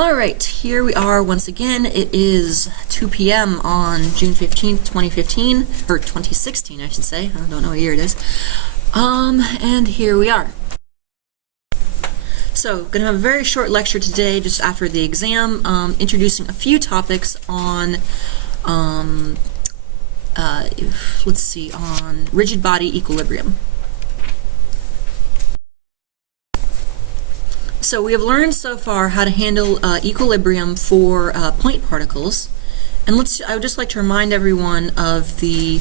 Alright, here we are once again. It is 2 p.m. on June 15th, 2015, or 2016 I should say. I don't know what year it is. And here we are. So, gonna have a very short lecture today, just after the exam, introducing a few topics on, let's see, on rigid body equilibrium. So we have learned so far how to handle equilibrium for point particles, and I would just like to remind everyone of the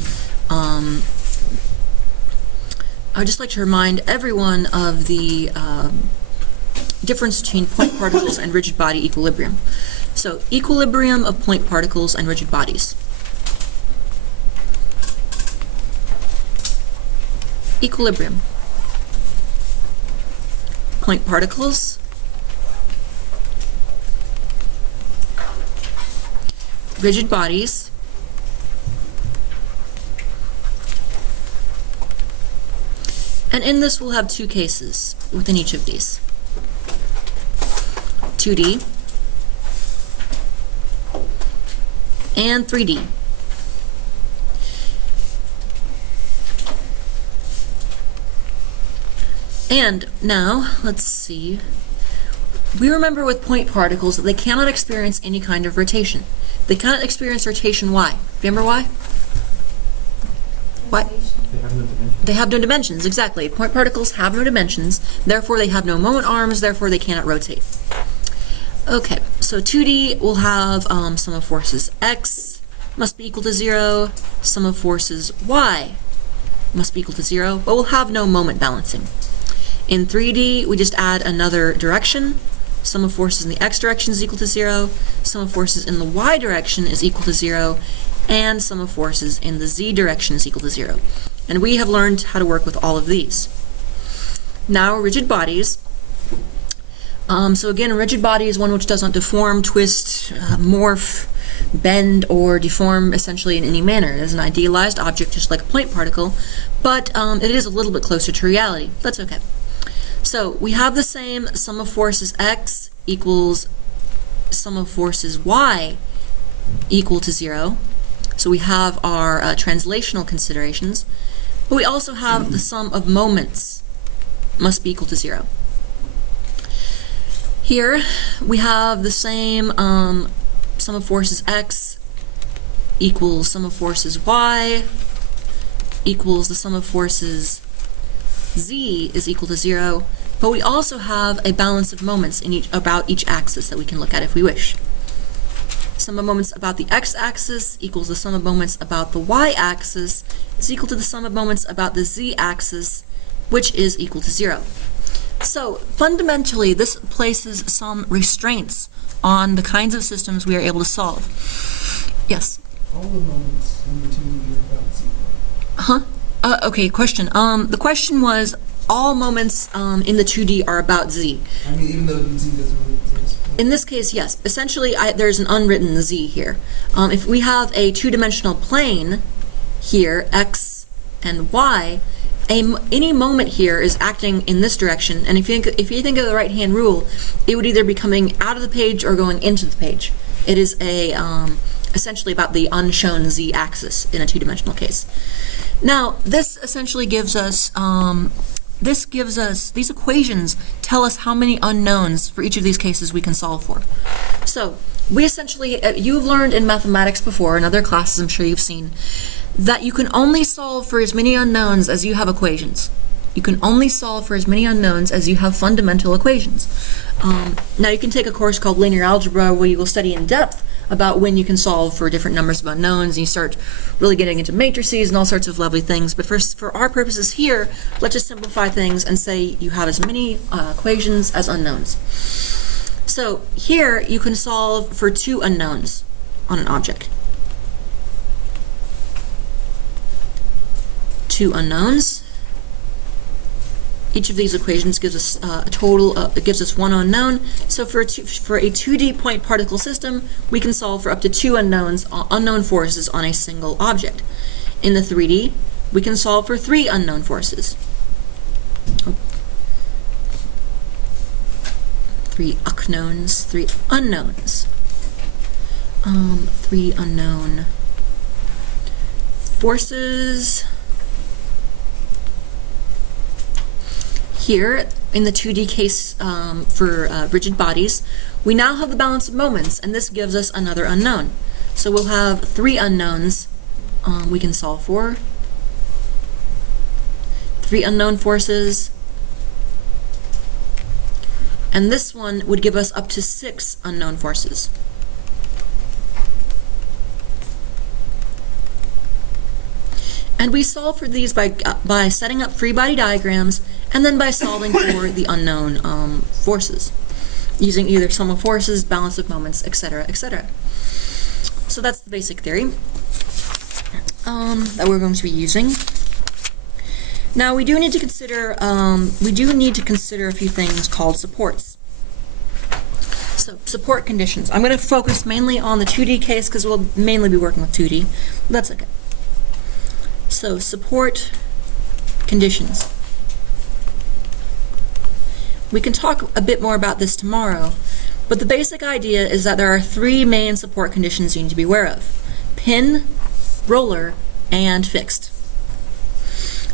difference between point particles and rigid body equilibrium. So equilibrium of point particles and rigid bodies. Equilibrium. Point particles, rigid bodies, and in this we'll have two cases within each of these. 2D and 3D. And now, let's see, we remember with point particles that they cannot experience any kind of rotation. They cannot experience rotation. Why? Remember why? Why? They have no dimensions. They have no dimensions, exactly. Point particles have no dimensions, therefore they have no moment arms, therefore they cannot rotate. Okay, so 2D will have sum of forces X must be equal to 0, sum of forces Y must be equal to 0, but we'll have no moment balancing. In 3D, we just add another direction. Sum of forces in the x direction is equal to 0, sum of forces in the y direction is equal to 0, and sum of forces in the z direction is equal to 0. And we have learned how to work with all of these. Now, rigid bodies. So again, a rigid body is one which does not deform, twist, morph, bend, or deform essentially in any manner. It is an idealized object just like a point particle, but it is a little bit closer to reality. That's okay. So we have the same sum of forces X equals sum of forces Y equal to 0. So we have our translational considerations, but we also have the sum of moments must be equal to 0. Here we have the same sum of forces X equals sum of forces Y equals the sum of forces Z is equal to 0, but we also have a balance of moments in about each axis that we can look at if we wish. Sum of moments about the x-axis equals the sum of moments about the y-axis is equal to the sum of moments about the z-axis, which is equal to 0. So fundamentally, this places some restraints on the kinds of systems we are able to solve. Yes? All the moments in the 2D are about 0. Huh? Okay, question. The question was, all moments in the 2D are about z. I mean, even though z doesn't really exist. In this case, yes. Essentially, there's an unwritten z here. If we have a two-dimensional plane here, x and y, any moment here is acting in this direction, and if you think of the right-hand rule, it would either be coming out of the page or going into the page. It is essentially about the unshown z-axis in a two-dimensional case. Now, this essentially gives us, these equations tell us how many unknowns for each of these cases we can solve for. So, we essentially, you've learned in mathematics before, in other classes I'm sure you've seen, that you can only solve for as many unknowns as you have equations. You can only solve for as many unknowns as you have fundamental equations. Now, you can take a course called linear algebra where you will study in depth about when you can solve for different numbers of unknowns, and you start really getting into matrices and all sorts of lovely things. But for our purposes here, let's just simplify things and say you have as many equations as unknowns. So here you can solve for 2 unknowns on an object. 2 unknowns. Each of these equations gives us a total, gives us 1 unknown. So for a 2D point particle system, we can solve for up to 2 unknown forces on a single object. In the 3D, we can solve for 3 unknown forces. three unknowns, three unknowns. Three unknown forces. Here, in the 2D case for rigid bodies, we now have the balance of moments, and this gives us another unknown. So we'll have three unknowns we can solve for. Three unknown forces. And this one would give us up to 6 unknown forces. And we solve for these by setting up free body diagrams and then by solving for the unknown forces, using either sum of forces, balance of moments, etc., etc. So that's the basic theory that we're going to be using. Now we do need to consider a few things called supports. So support conditions. I'm going to focus mainly on the 2D case because we'll mainly be working with 2D. That's okay. So support conditions. We can talk a bit more about this tomorrow, but the basic idea is that there are 3 main support conditions you need to be aware of: pin, roller, and fixed.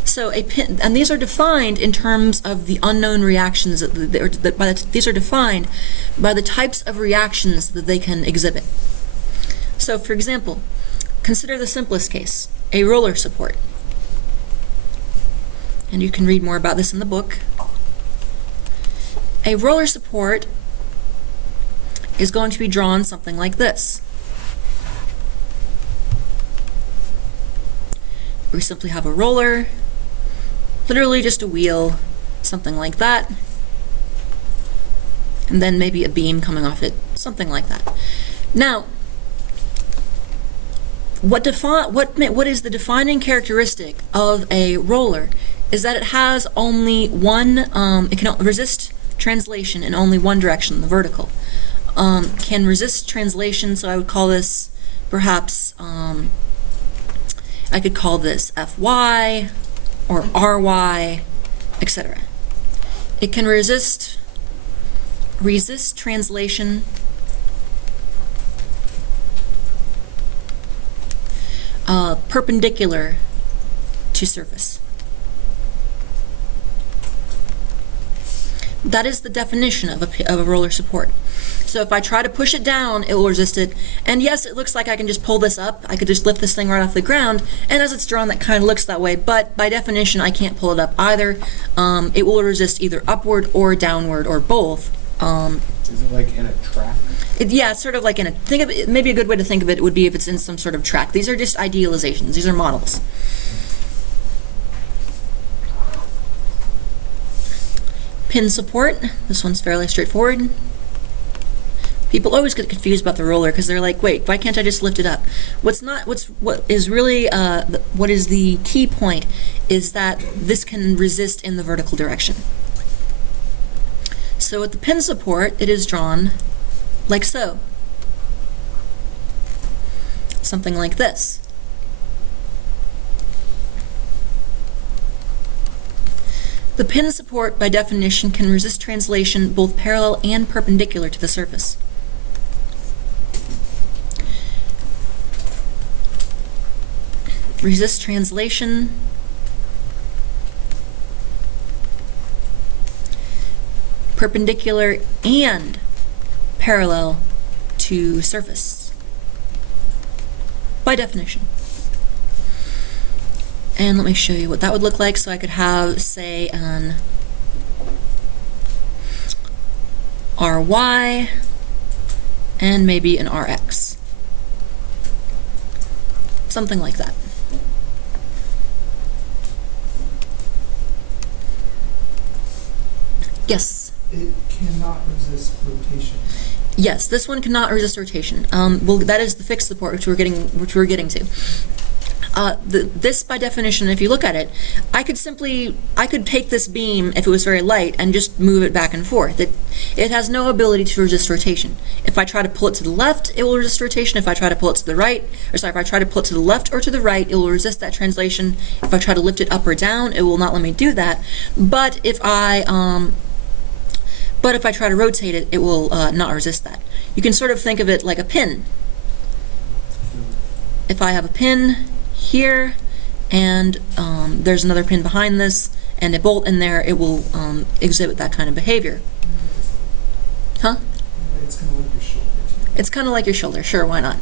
So a pin, and these are defined in terms of the unknown reactions these are defined by the types of reactions that they can exhibit. So for example, consider the simplest case, a roller support. And you can read more about this in the book. A roller support is going to be drawn something like this. We simply have a roller, literally just a wheel, something like that, and then maybe a beam coming off it, something like that. Now, what is the defining characteristic of a roller is that it has only one, it can resist translation in only one direction, the vertical. Can resist translation, so I would call this perhaps, I could call this Fy or Ry, etc. It can resist translation perpendicular to surface. That is the definition of a roller support. So if I try to push it down, it will resist it. And yes, it looks like I can just pull this up. I could just lift this thing right off the ground. And as it's drawn, that kind of looks that way. But by definition, I can't pull it up either. It will resist either upward or downward or both. Is it like in a track? Yeah, it's sort of like in a, think of it, maybe a good way to think of it would be if it's in some sort of track. These are just idealizations. These are models. Pin support. This one's fairly straightforward. People always get confused about the roller because they're like, wait, why can't I just lift it up? What is the key point is that this can resist in the vertical direction. So with the pin support, it is drawn like so. Something like this. The pin support, by definition, can resist translation both parallel and perpendicular to the surface. Resist translation perpendicular and parallel to surface, by definition. And let me show you what that would look like. So I could have, say, an Ry and maybe an Rx. Something like that. Yes? It cannot resist rotation. Yes, this one cannot resist rotation. Well, that is the fixed support, which we're getting to. This, by definition, if you look at it, I could take this beam, if it was very light, and just move it back and forth. It has no ability to resist rotation. If I try to pull it to the left, it will resist rotation. If I try to pull it to the right, if I try to pull it to the left or to the right, it will resist that translation. If I try to lift it up or down, it will not let me do that. But if I But if I try to rotate it, it will not resist that. You can sort of think of it like a pin. If I have a pin here, and there's another pin behind this, and a bolt in there, it will exhibit that kind of behavior. Huh? It's kind of like your shoulder, too. It's kind of like your shoulder, sure, why not?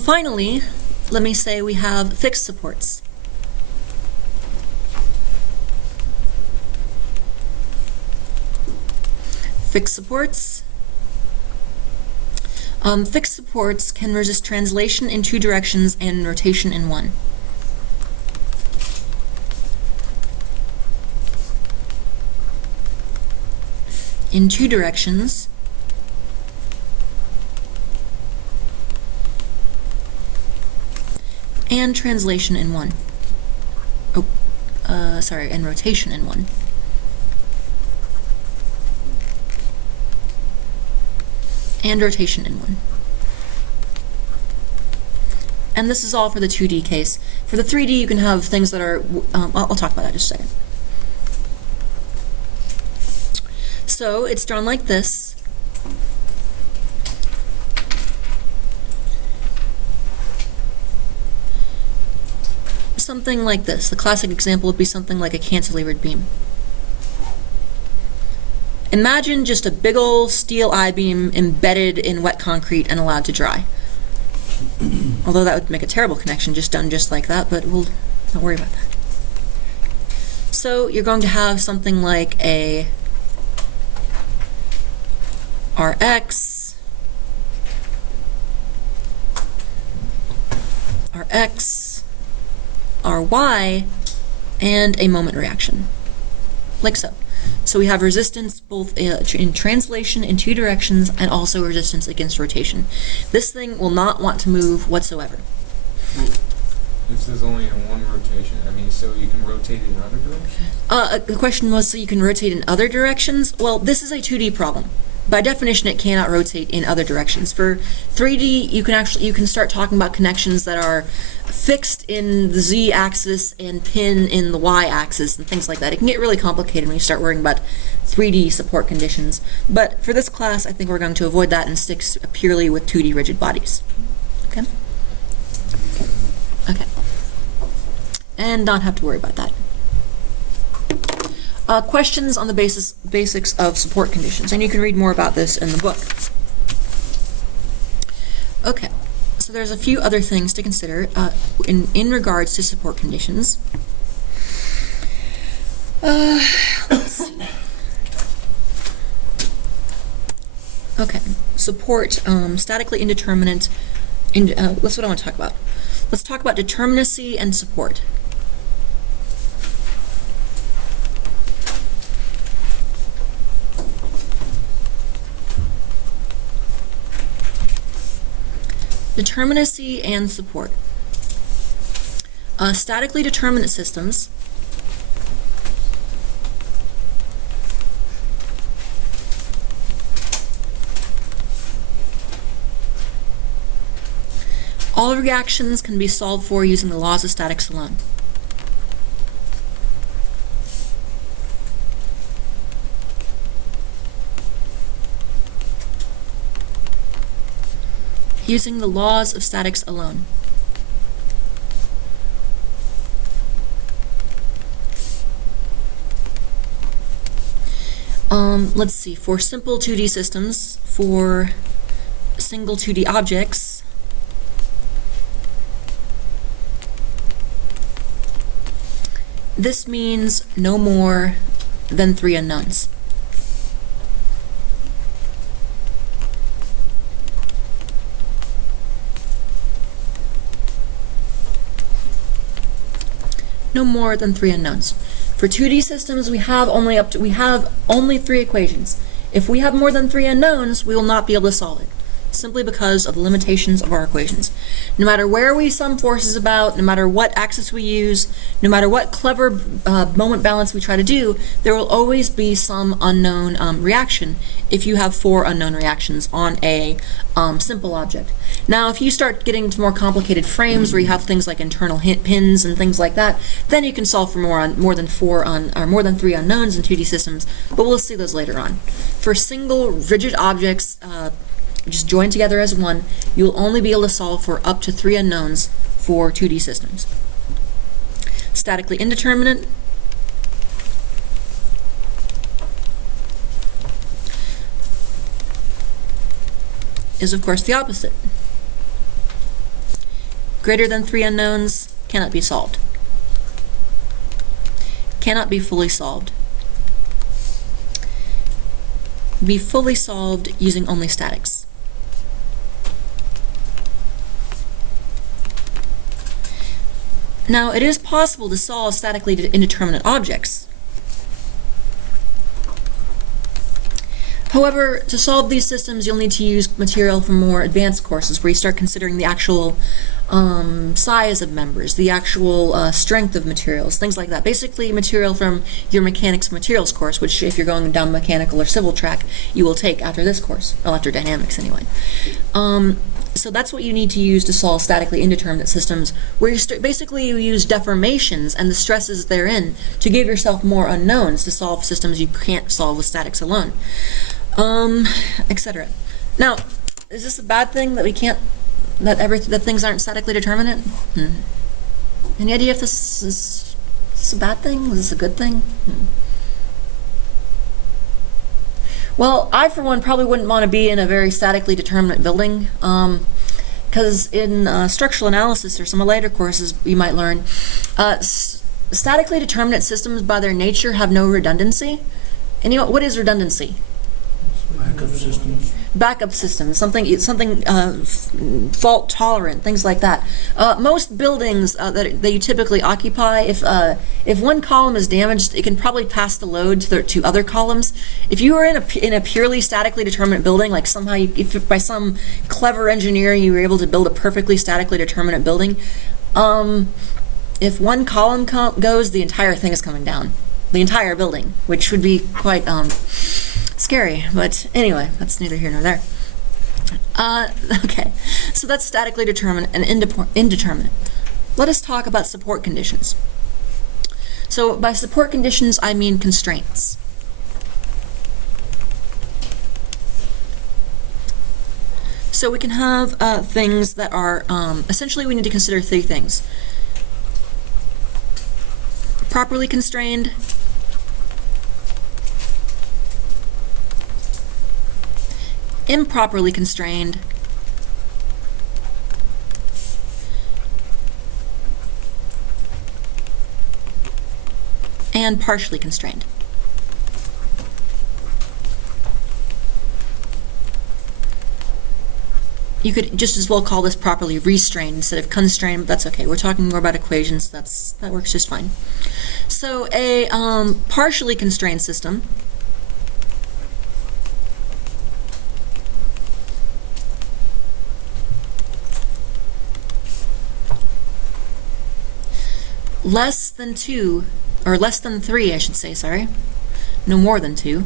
Finally, let me say we have fixed supports. Fixed supports. Fixed supports can resist translation in 2 directions and rotation in 1. In 2 directions and translation in 1. And rotation in 1. And rotation in 1. And this is all for the 2D case. For the 3D, you can have things that are, I'll talk about that in just a second. So it's drawn like this. Something like this. The classic example would be something like a cantilevered beam. Imagine just a big old steel I-beam embedded in wet concrete and allowed to dry. Although that would make a terrible connection just done just like that, but we'll not worry about that. So you're going to have something like a Rx, Ry, and a moment reaction, like so. So we have resistance both in translation in 2 directions and also resistance against rotation. This thing will not want to move whatsoever. If there's only in 1 rotation, I mean, so you can rotate in other directions? The question was, so you can rotate in other directions? Well, this is a 2D problem. By definition, it cannot rotate in other directions. For 3D, you can start talking about connections that are fixed in the z-axis and pin in the y-axis and things like that. It can get really complicated when you start worrying about 3D support conditions. But for this class, I think we're going to avoid that and stick purely with 2D rigid bodies. Okay? Okay. And not have to worry about that. Questions on the basics of support conditions, and you can read more about this in the book. Okay, so there's a few other things to consider in regards to support conditions. Let's see. Okay, support, statically indeterminate. That's what I want to talk about. Let's talk about determinacy and support. Determinacy and support. Statically determinate systems all reactions can be solved for using the laws of statics alone. Using the laws of statics alone. Let's see, for simple 2D systems, for single 2D objects, this means no more than 3 unknowns. No more than 3 unknowns. For 2D systems, we have only 3 equations. If we have more than 3 unknowns, we will not be able to solve it. simply because of the limitations of our equations. No matter where we sum forces about, no matter what axis we use, no matter what clever moment balance we try to do, there will always be some unknown reaction if you have 4 unknown reactions on a simple object. Now, if you start getting into more complicated frames where you have things like internal pins and things like that, then you can solve for more than 3 unknowns in 2D systems, but we'll see those later on. For single rigid objects, just joined together as one, you'll only be able to solve for up to 3 unknowns for 2D systems. Statically indeterminate. Is of course the opposite. Greater than 3 unknowns cannot be solved. Cannot be fully solved. Be fully solved using only statics. Now, it is possible to solve statically indeterminate objects. However, to solve these systems, you'll need to use material from more advanced courses where you start considering the actual size of members, the actual strength of materials, things like that. Basically, material from your mechanics of materials course, which if you're going down mechanical or civil track, you will take after this course, electrodynamics anyway. So that's what you need to use to solve statically indeterminate systems, where you use deformations and the stresses therein to give yourself more unknowns to solve systems you can't solve with statics alone, etc. Now, is this a bad thing that we can't, that things aren't statically determinate? Any idea if this is a bad thing? Is this a good thing? Well, I, for one, probably wouldn't want to be in a very statically determinate building, because in structural analysis or some later courses you might learn, statically determinate systems by their nature have no redundancy. And you know, what is redundancy? Backup systems. Backup systems, something fault tolerant, things like that. Most buildings that you typically occupy, if one column is damaged, it can probably pass the load to other columns. If you are in a purely statically determinate building, like somehow if by some clever engineering you were able to build a perfectly statically determinate building, if one column goes, the entire thing is coming down, the entire building, which would be quite scary, but anyway, that's neither here nor there. Okay, so that's statically determinate and indeterminate. Let us talk about support conditions. So by support conditions, I mean constraints. So we can have things that are, essentially we need to consider 3 things. Properly constrained, improperly constrained, and partially constrained. You could just as well call this properly restrained instead of constrained, but that's okay. We're talking more about equations. That works just fine. So a partially constrained system less than 2, or less than 3, I should say, sorry. No more than 2.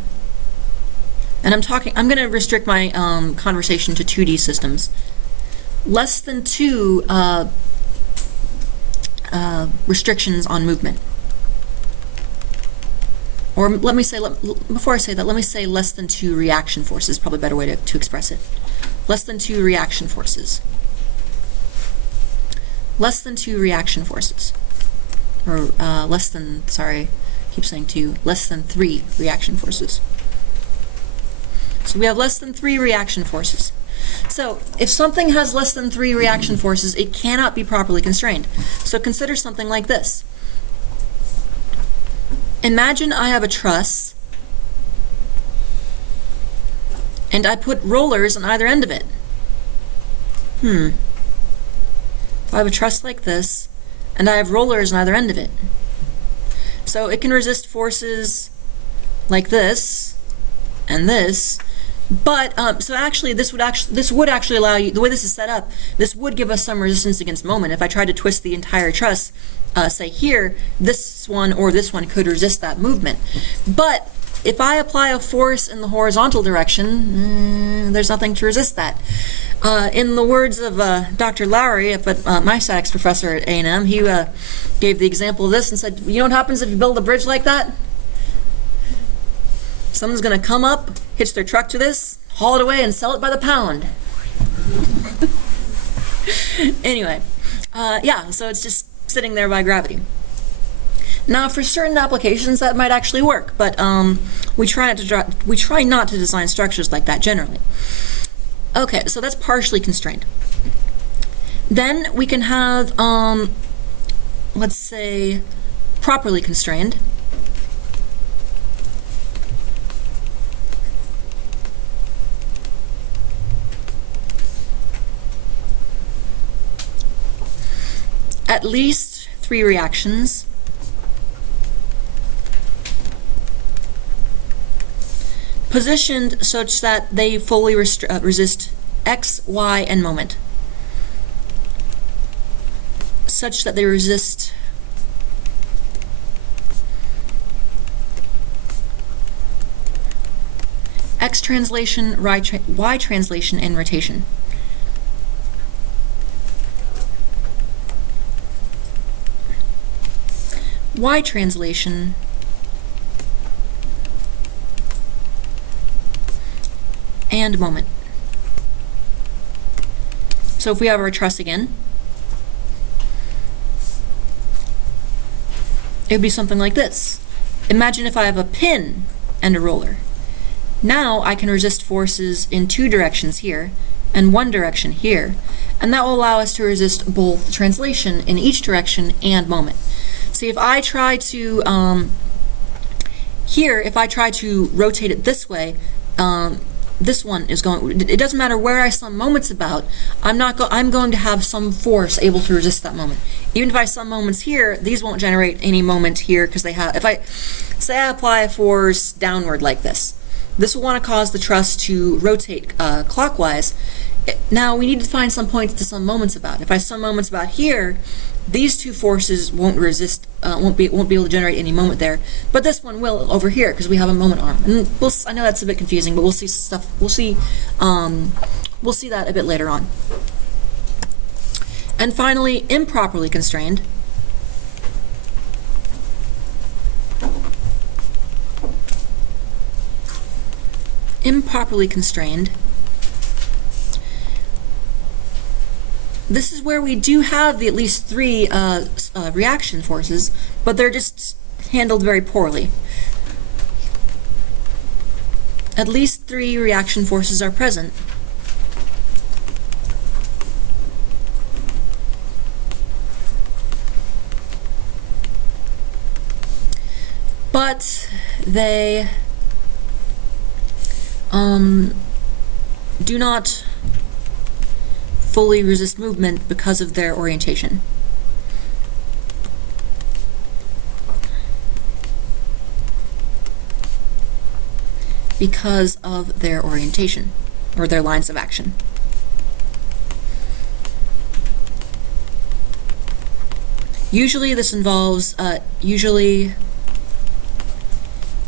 And I'm going to restrict my conversation to 2D systems. Less than 2 restrictions on movement. Or let me say, before I say that, let me say less than 2 reaction forces, probably a better way to express it. Less than 2 reaction forces. Less than 2 reaction forces. Or less than 3 reaction forces. So we have less than 3 reaction forces. So if something has less than 3 reaction forces, it cannot be properly constrained. So consider something like this. Imagine I have a truss, and I put rollers on either end of it. If I have a truss like this, and I have rollers on either end of it. So it can resist forces like this and this, But, so actually, this would actually allow you, the way this is set up, this would give us some resistance against moment. If I tried to twist the entire truss, say here, this one or this one could resist that movement. But if I apply a force in the horizontal direction, there's nothing to resist that. In the words of Dr. Lowry, but my statics professor at A&M, he gave the example of this and said, you know what happens if you build a bridge like that? Someone's going to come up, hitch their truck to this, haul it away, and sell it by the pound. Anyway, yeah, so it's just sitting there by gravity. Now, for certain applications, that might actually work, but we try not to design structures like that generally. Okay, so that's partially constrained. Then we can have, let's say, properly constrained. At least 3 reactions. Positioned such that they fully resist X, Y, and moment. Such that they resist X translation, Y translation, and rotation. Y translation and moment. So if we have our truss again, it would be something like this. Imagine if I have a pin and a roller. Now I can resist forces in 2 directions here and 1 direction here, and that will allow us to resist both translation in each direction and moment. See, if I try to, here, if I try to rotate it this way, this one is going, it doesn't matter where I sum moments about, I'm going to have some force able to resist that moment. Even if I sum moments here, these won't generate any moment here because they have, if I, say I apply a force downward like this will want to cause the truss to rotate clockwise. Now we need to find some points to sum moments about. If I sum moments about here, these 2 forces won't resist, won't be able to generate any moment there, but this one will over here because we have a moment arm. And I know that's a bit confusing, but we'll see that a bit later on. And finally, improperly constrained. Improperly constrained. This is where we do have the at least 3 reaction forces, but they're just handled very poorly. At least 3 reaction forces are present. But they do not fully resist movement because of their orientation. Because of their orientation, or their lines of action. Usually this involves,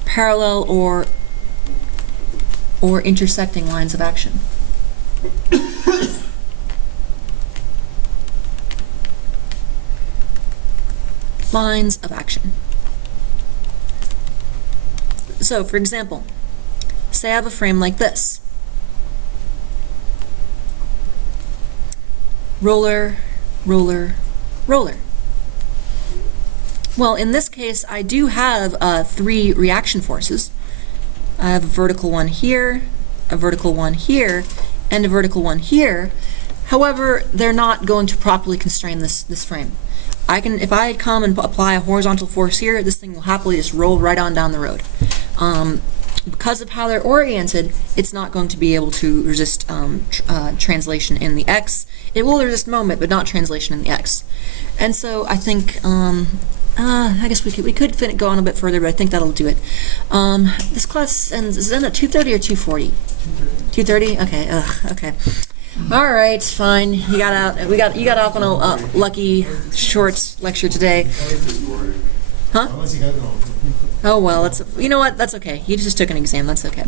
parallel or intersecting lines of action. Lines of action. So, for example, say I have a frame like this. Roller, roller, roller. Well, in this case, I do have 3 reaction forces. I have a vertical one here, a vertical one here, and a vertical one here. However, they're not going to properly constrain this frame. If I come and apply a horizontal force here, this thing will happily just roll right on down the road. Because of how they're oriented, it's not going to be able to resist translation in the X. It will resist moment, but not translation in the X. And so I think, I guess we could go on a bit further, but I think that'll do it. This class ends, is it at 2:30 or 2:40? 2:30? Okay, okay. All right, fine. You got out. You got off on a lucky short lecture today. Huh? Oh well, you know what? That's okay. You just took an exam. That's okay.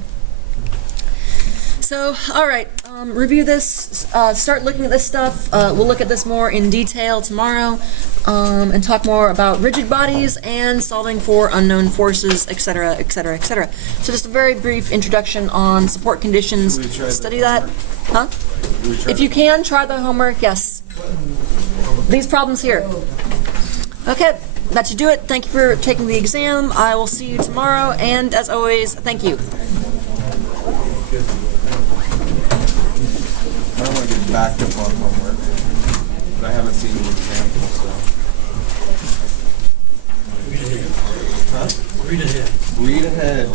So, all right, review this, start looking at this stuff. We'll look at this more in detail tomorrow, and talk more about rigid bodies and solving for unknown forces, etc., etc., etc. So just a very brief introduction on support conditions. Study that. Huh? If you can, try the homework, yes. These problems here. Okay, that should do it. Thank you for taking the exam. I will see you tomorrow, and as always, thank you. I don't want to get backed up on homework, but I haven't seen the example, so. Read ahead. Huh? Read ahead. Read ahead.